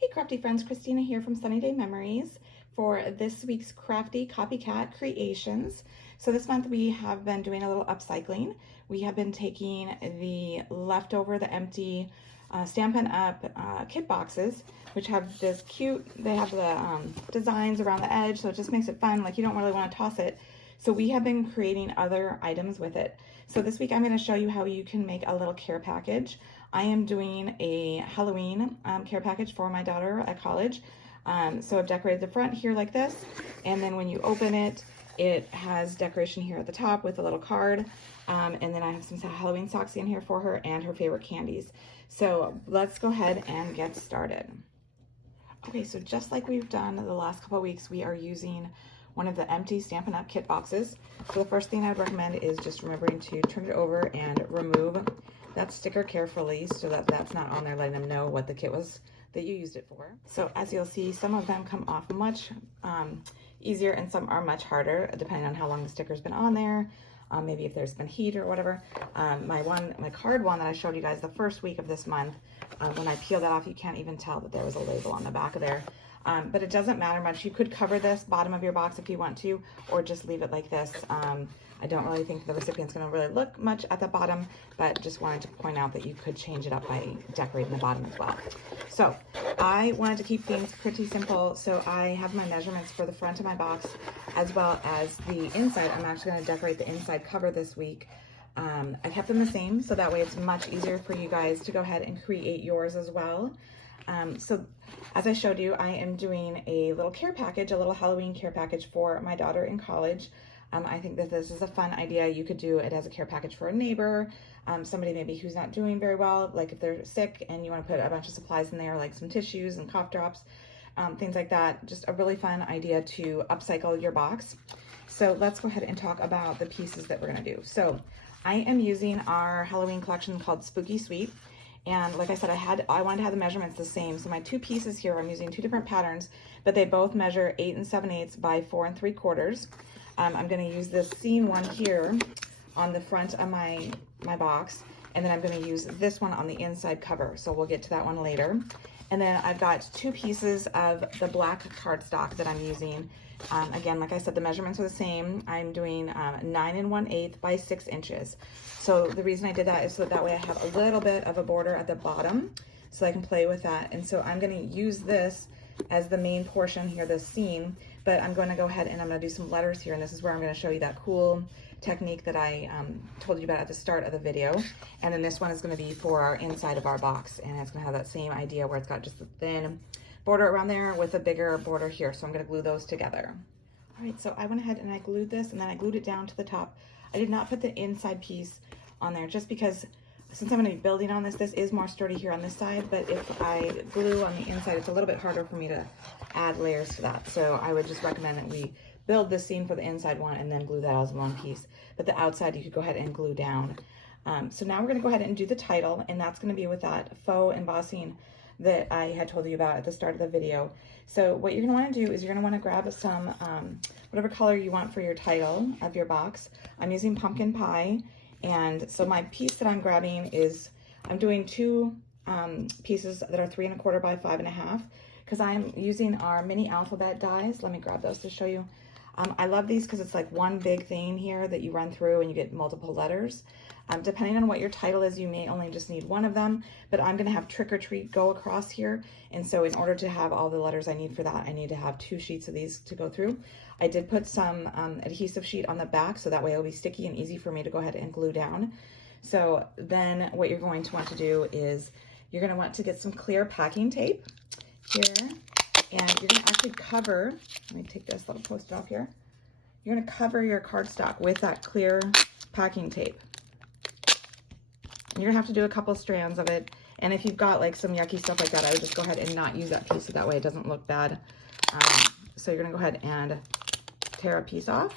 Hey crafty friends, Christina here from Sunny Day Memories for this week's crafty copycat creations. So this month we have been doing a little upcycling. We have been taking the leftover, the empty Stampin' Up kit boxes, which have this cute, they have the designs around the edge, so it just makes it fun, like you don't really want to toss it. So we have been creating other items with it. So this week I'm going to show you how you can make a little care package. I am doing a Halloween care package for my daughter at college. So I've decorated the front here like this, and then when you open it, it has decoration here at the top with a little card, and then I have some Halloween socks in here for her and her favorite candies. So let's go ahead and get started. Okay, so just like we've done the last couple of weeks, we are using one of the empty Stampin' Up kit boxes. So the first thing I would recommend is just remembering to turn it over and remove that sticker carefully so that that's not on there, letting them know what the kit was that you used it for. So as you'll see, some of them come off much easier and some are much harder depending on how long the sticker's been on there. Maybe if there's been heat or whatever. My card one that I showed you guys the first week of this month, when I peeled that off, you can't even tell that there was a label on the back of there. But it doesn't matter much. You could cover this bottom of your box if you want to, or just leave it like this. I don't really think the recipient's going to really look much at the bottom, but just wanted to point out that you could change it up by decorating the bottom as well. So I wanted to keep things pretty simple, so I have my measurements for the front of my box as well as the inside. I'm actually going to decorate the inside cover this week. I kept them the same, so that way it's much easier for you guys to go ahead and create yours as well. So as I showed you, I am doing a little care package, a little Halloween care package for my daughter in college. I think that this is a fun idea. You could do it as a care package for a neighbor, somebody maybe who's not doing very well, like if they're sick and you want to put a bunch of supplies in there, like some tissues and cough drops, things like that. Just a really fun idea to upcycle your box. So let's go ahead and talk about the pieces that we're going to do. So I am using our Halloween collection called Spooky Sweet. And like I said, I wanted to have the measurements the same. So my two pieces here, I'm using two different patterns, but they both measure 8 7/8 by 4 3/4. I'm going to use this seam one here on the front of my box, and then I'm going to use this one on the inside cover. So we'll get to that one later. And then I've got two pieces of the black cardstock that I'm using. Again, like I said, the measurements are the same. I'm doing 9 1/8 by 6 inches. So the reason I did that is so that way I have a little bit of a border at the bottom so I can play with that. And so I'm going to use this as the main portion here, the seam, but I'm going to go ahead and I'm going to do some letters here, and this is where I'm going to show you that cool technique that I told you about at the start of the video. And then this one is going to be for our inside of our box, and it's going to have that same idea where it's got just a thin border around there with a bigger border here. So I'm going to glue those together. All right, so I went ahead and I glued this, and then I glued it down to the top. I did not put the inside piece on there just because since I'm going to be building on this, this is more sturdy here on this side, but if I glue on the inside, it's a little bit harder for me to add layers to that. So I would just recommend that we build this seam for the inside one and then glue that as one piece. But the outside, you could go ahead and glue down. So now we're going to go ahead and do the title, and that's going to be with that faux embossing that I had told you about at the start of the video. So what you're going to want to do is you're going to want to grab some, whatever color you want for your title of your box. I'm using pumpkin pie. And so my piece that I'm grabbing is, I'm doing two pieces that are 3 1/4 by 5 1/2 because I'm using our mini alphabet dies. Let me grab those to show you. I love these because it's like one big thing here that you run through and you get multiple letters. Depending on what your title is, you may only just need one of them, but I'm going to have Trick or Treat go across here. And so in order to have all the letters I need for that, I need to have 2 sheets of these to go through. I did put some adhesive sheet on the back, so that way it'll be sticky and easy for me to go ahead and glue down. So then what you're going to want to do is you're going to want to get some clear packing tape here, and you're going to actually cover, let me take this little post-it off here. You're going to cover your cardstock with that clear packing tape. You're going to have to do a couple strands of it, and if you've got like some yucky stuff like that, I would just go ahead and not use that piece so that way it doesn't look bad. So you're going to go ahead and tear a piece off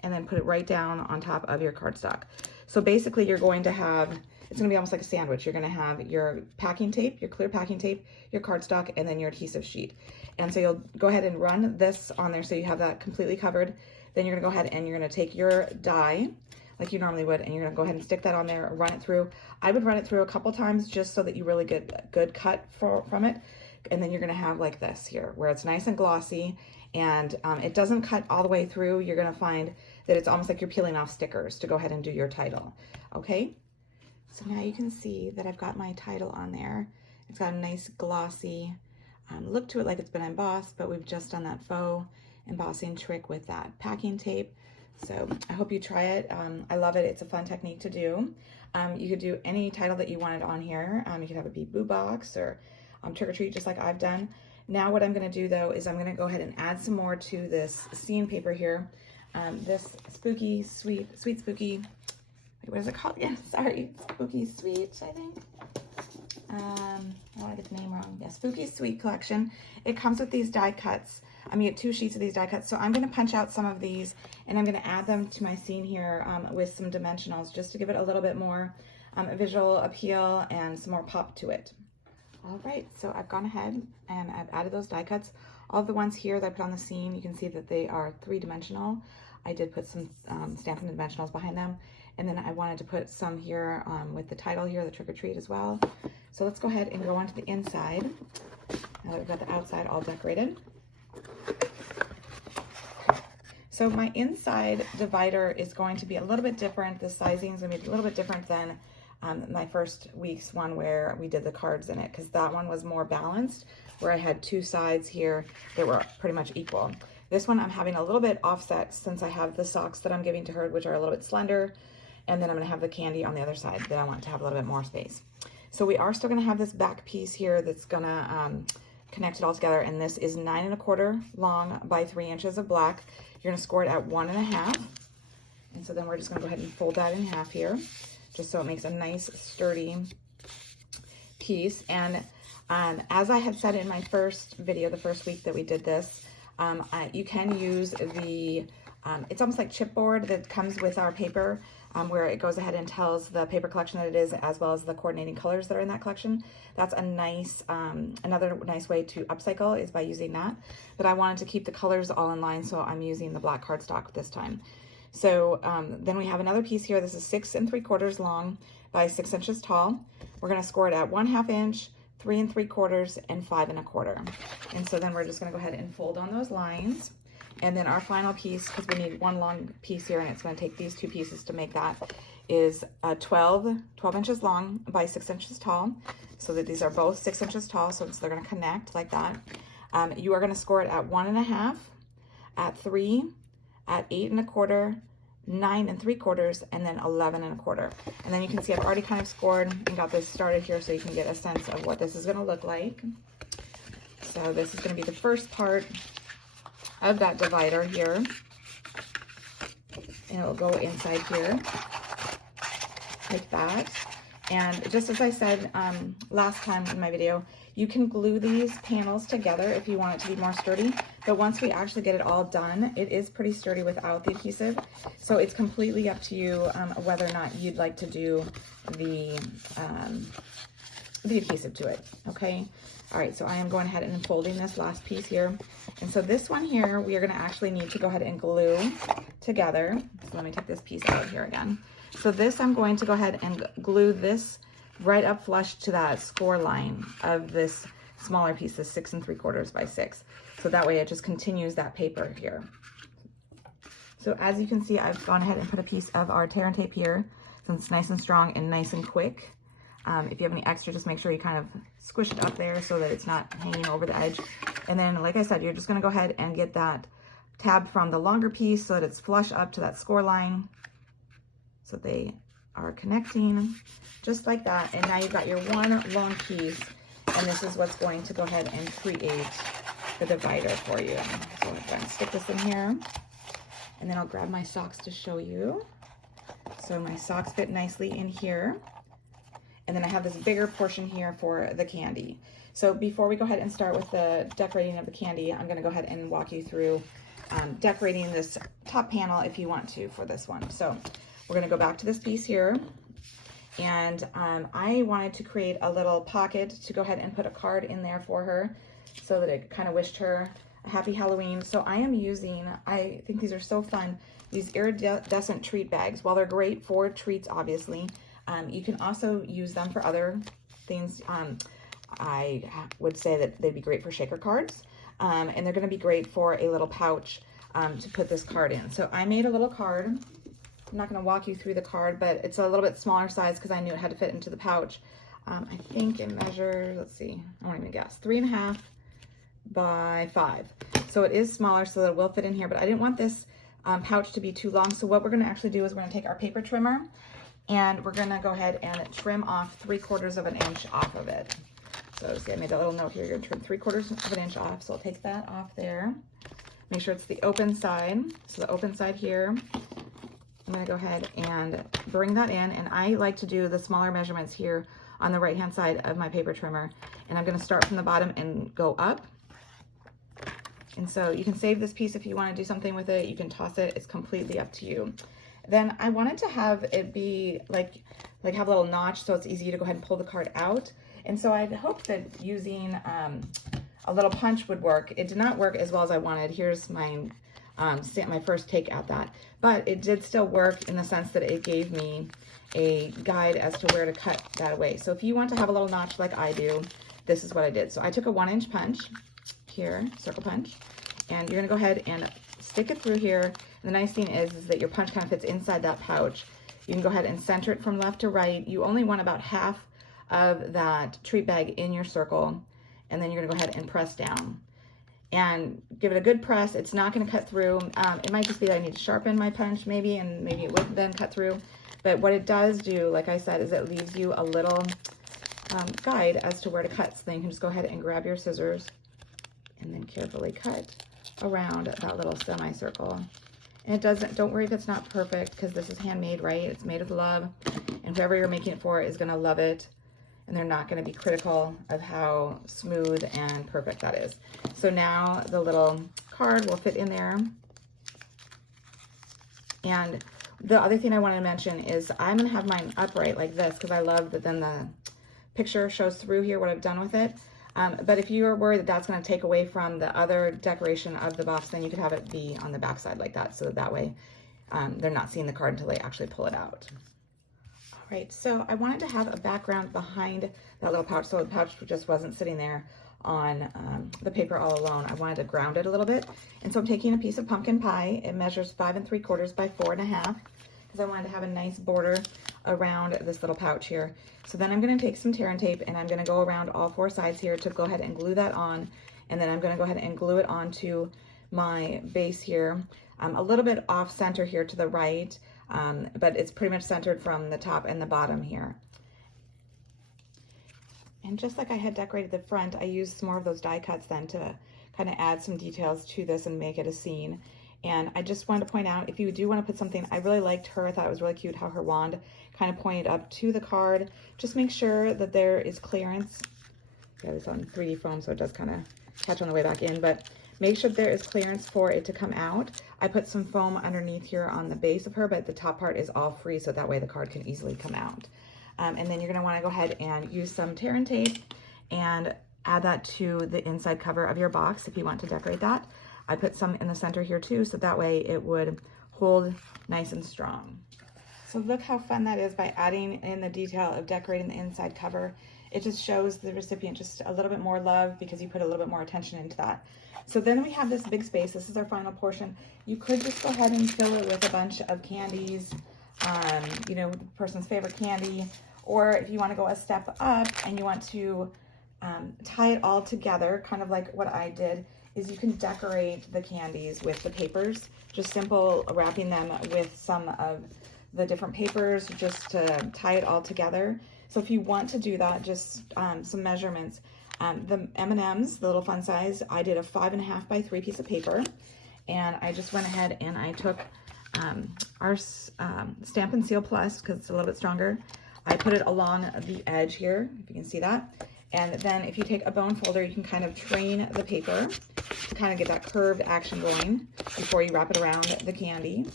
and then put it right down on top of your cardstock. So basically you're going to have, it's going to be almost like a sandwich. You're going to have your packing tape, your clear packing tape, your cardstock, and then your adhesive sheet. And so you'll go ahead and run this on there so you have that completely covered. Then you're going to go ahead and you're going to take your die like you normally would, and you're going to go ahead and stick that on there, run it through. I would run it through a couple times just so that you really get a good cut from it, and then you're gonna have like this here, where it's nice and glossy, and it doesn't cut all the way through. You're gonna find that it's almost like you're peeling off stickers to go ahead and do your title, okay? So now you can see that I've got my title on there. It's got a nice glossy look to it, like it's been embossed, but we've just done that faux embossing trick with that packing tape. So I hope you try it. I love it. It's a fun technique to do. You could do any title that you wanted on here. You could have it be Boo Box or Trick or Treat, just like I've done. Now what I'm going to do though is I'm going to go ahead and add some more to this scene paper here. This spooky, sweet spooky, wait, what is it called again? Sorry, Spooky Sweet, I think. I don't want to get the name wrong. Yeah, Spooky Sweet collection. It comes with these die cuts. I'm going to get 2 sheets of these die cuts. So I'm going to punch out some of these and I'm going to add them to my scene here with some dimensionals just to give it a little bit more visual appeal and some more pop to it. All right, so I've gone ahead and I've added those die cuts. All the ones here that I put on the scene, you can see that they are 3-dimensional. I did put some Stampin' Dimensionals behind them. And then I wanted to put some here with the title here, the Trick or Treat as well. So let's go ahead and go on to the inside. Now that we've got the outside all decorated. So my inside divider is going to be a little bit different. The sizing is going to be a little bit different than my first week's one where we did the cards in it, because that one was more balanced, where I had 2 sides here that were pretty much equal. This one I'm having a little bit offset since I have the socks that I'm giving to her, which are a little bit slender. And then I'm gonna have the candy on the other side that I want to have a little bit more space. So we are still gonna have this back piece here that's gonna connect it all together. And this is 9 1/4 long by 3 inches of black. You're gonna score it at 1 1/2. And so then we're just gonna go ahead and fold that in half here, just so it makes a nice sturdy piece. And as I had said in my first video, the first week that we did this, you can use the, it's almost like chipboard that comes with our paper, where it goes ahead and tells the paper collection that it is, as well as the coordinating colors that are in that collection. That's a nice, another nice way to upcycle is by using that. But I wanted to keep the colors all in line, so I'm using the black cardstock this time. So then we have another piece here. This is 6 3/4 long by 6 inches tall. We're gonna score it at 1/2 inch, 3 3/4, and 5 1/4. And so then we're just gonna go ahead and fold on those lines. And then our final piece, because we need one long piece here, and it's going to take these 2 pieces to make that, is 12 inches long by 6 inches tall. So that these are both 6 inches tall, so they're going to connect like that. You are going to score it at 1 1/2, at 3, at 8 1/4, 9 3/4, and then 11 1/4. And then you can see I've already kind of scored and got this started here, so you can get a sense of what this is going to look like. So this is going to be the first part of that divider here, and it'll go inside here like that. And just as I said last time in my video, you can glue these panels together if you want it to be more sturdy, but once we actually get it all done, it is pretty sturdy without the adhesive. So it's completely up to you whether or not you'd like to do the adhesive to it, okay? All right, so I am going ahead and folding this last piece here. And so this one here, we are gonna actually need to go ahead and glue together. So let me take this piece out here again. So this, I'm going to go ahead and glue this right up flush to that score line of this smaller piece, this 6 3/4 by 6. So that way it just continues that paper here. So as you can see, I've gone ahead and put a piece of our tear and tape here, so it's nice and strong and nice and quick. If you have any extra, just make sure you kind of squish it up there so that it's not hanging over the edge. And then, like I said, you're just gonna go ahead and get that tab from the longer piece so that it's flush up to that score line. So they are connecting just like that. And now you've got your one long piece, and this is what's going to go ahead and create the divider for you. So I'm gonna stick this in here, and then I'll grab my socks to show you. So my socks fit nicely in here. And then I have this bigger portion here for the candy. So before we go ahead and start with the decorating of the candy, I'm gonna go ahead and walk you through decorating this top panel if you want to for this one. So we're gonna go back to this piece here. And I wanted to create a little pocket to go ahead and put a card in there for her so that it kind of wished her a happy Halloween. So I am using, I think these are so fun, these iridescent treat bags. While they're great for treats, obviously, you can also use them for other things. I would say that they'd be great for shaker cards. And they're going to be great for a little pouch to put this card in. So I made a little card. I'm not going to walk you through the card, but it's a little bit smaller size because I knew it had to fit into the pouch. I think it measures, let's see, I won't even guess, 3.5 by 5. So it is smaller, so that it will fit in here, but I didn't want this pouch to be too long. So what we're going to actually do is we're going to take our paper trimmer and we're going to go ahead and trim off 3/4 of an inch off of it. So see, I made that little note here. You're going to trim 3/4 of an inch off. So I'll take that off there. Make sure it's the open side. So the open side here, I'm going to go ahead and bring that in. And I like to do the smaller measurements here on the right hand side of my paper trimmer. And I'm going to start from the bottom and go up. And so you can save this piece if you want to do something with it. You can toss it. It's completely up to you. Then I wanted to have it be like have a little notch so it's easy to go ahead and pull the card out. And so I'd hoped that using a little punch would work. It did not work as well as I wanted. Here's my my first take at that. But it did still work in the sense that it gave me a guide as to where to cut that away. So if you want to have a little notch like I do, this is what I did. So I took a 1-inch punch here, circle punch, and you're gonna go ahead and stick it through here. And the nice thing is that your punch kind of fits inside that pouch. You can go ahead and center it from left to right. You only want about half of that treat bag in your circle, and then you're gonna go ahead and press down and give it a good press. It's not gonna cut through. It might just be that I need to sharpen my punch maybe, and maybe it would then cut through. But what it does do, like I said, is it leaves you a little guide as to where to cut. So then you can just go ahead and grab your scissors and then carefully cut around that little semicircle. And it doesn't, don't worry if it's not perfect, because this is handmade, right? It's made with love, and whoever you're making it for is gonna love it, and they're not gonna be critical of how smooth and perfect that is. So now the little card will fit in there. And the other thing I wanted to mention is I'm gonna have mine upright like this, because I love that then the picture shows through here what I've done with it. But if you're worried that that's going to take away from the other decoration of the box, then you could have it be on the back side like that, so that way they're not seeing the card until they actually pull it out. All right, so I wanted to have a background behind that little pouch, so the pouch just wasn't sitting there on the paper all alone. I wanted to ground it a little bit, and so I'm taking a piece of pumpkin pie. It measures 5 3/4 by 4.5, because I wanted to have a nice border around this little pouch here. So then I'm going to take some tear and tape, and I'm going to go around all 4 sides here to go ahead and glue that on. And then I'm going to go ahead and glue it onto my base here, a little bit off center here to the right, but it's pretty much centered from the top and the bottom here. And just like I had decorated the front, I used some more of those die cuts then to kind of add some details to this and make it a scene. And I just wanted to point out, if you do want to put something, I really liked her. I thought it was really cute how her wand kind of pointed up to the card. Just make sure that there is clearance. Got this on 3D foam, so it does kind of catch on the way back in, but make sure there is clearance for it to come out. I put some foam underneath here on the base of her, but the top part is all free, so that way the card can easily come out. And then you're going to want to go ahead and use some tear and tape and add that to the inside cover of your box if you want to decorate that. I put some in the center here too, so that way it would hold nice and strong. So look how fun that is by adding in the detail of decorating the inside cover. It just shows the recipient just a little bit more love because you put a little bit more attention into that. So then we have this big space. This is our final portion. You could just go ahead and fill it with a bunch of candies, you know, the person's favorite candy, or if you want to go a step up and you want to tie it all together, kind of like what I did, is you can decorate the candies with the papers, just simple wrapping them with some of the different papers just to tie it all together. So if you want to do that, just some measurements. The M&Ms, the little fun size, I did a 5.5 by 3 piece of paper, and I just went ahead and I took our Stampin' Seal Plus, because it's a little bit stronger. I put it along the edge here, if you can see that. And then if you take a bone folder, you can kind of train the paper to kind of get that curved action going before you wrap it around the candy.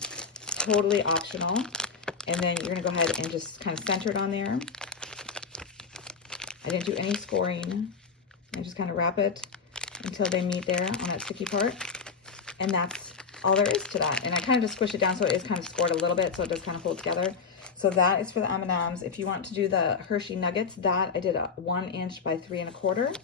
Totally optional. And then you're gonna go ahead and just kind of center it on there. I didn't do any scoring. I just kind of wrap it until they meet there on that sticky part. And that's all there is to that. And I kind of just squish it down so it is kind of scored a little bit, so it does kind of hold together. So that is for the M&Ms. If you want to do the Hershey Nuggets, that I did a 1 inch by 3 1/4.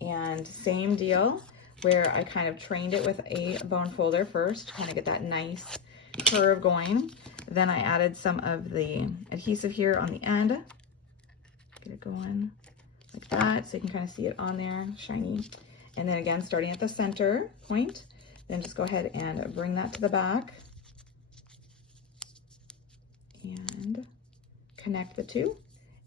And same deal, where I kind of trained it with a bone folder first to kind of get that nice curve going. Then I added some of the adhesive here on the end. Get it going like that so you can kind of see it on there, shiny. And then again, starting at the center point, then just go ahead and bring that to the back and connect the two.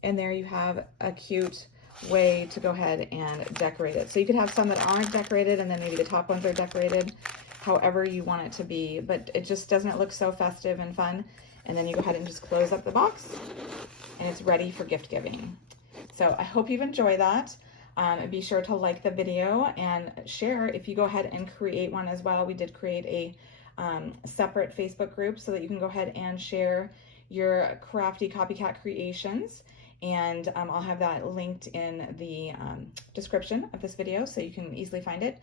And there you have a cute way to go ahead and decorate it. So you could have some that aren't decorated and then maybe the top ones are decorated, however you want it to be, but it just doesn't look so festive and fun. And then you go ahead and just close up the box and it's ready for gift giving. So I hope you've enjoyed that. Be sure to like the video and share if you go ahead and create one as well. We did create a separate Facebook group so that you can go ahead and share your crafty copycat creations. And I'll have that linked in the description of this video so you can easily find it.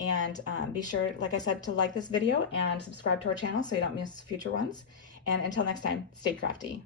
And be sure, like I said, to like this video and subscribe to our channel so you don't miss future ones. And until next time, stay crafty.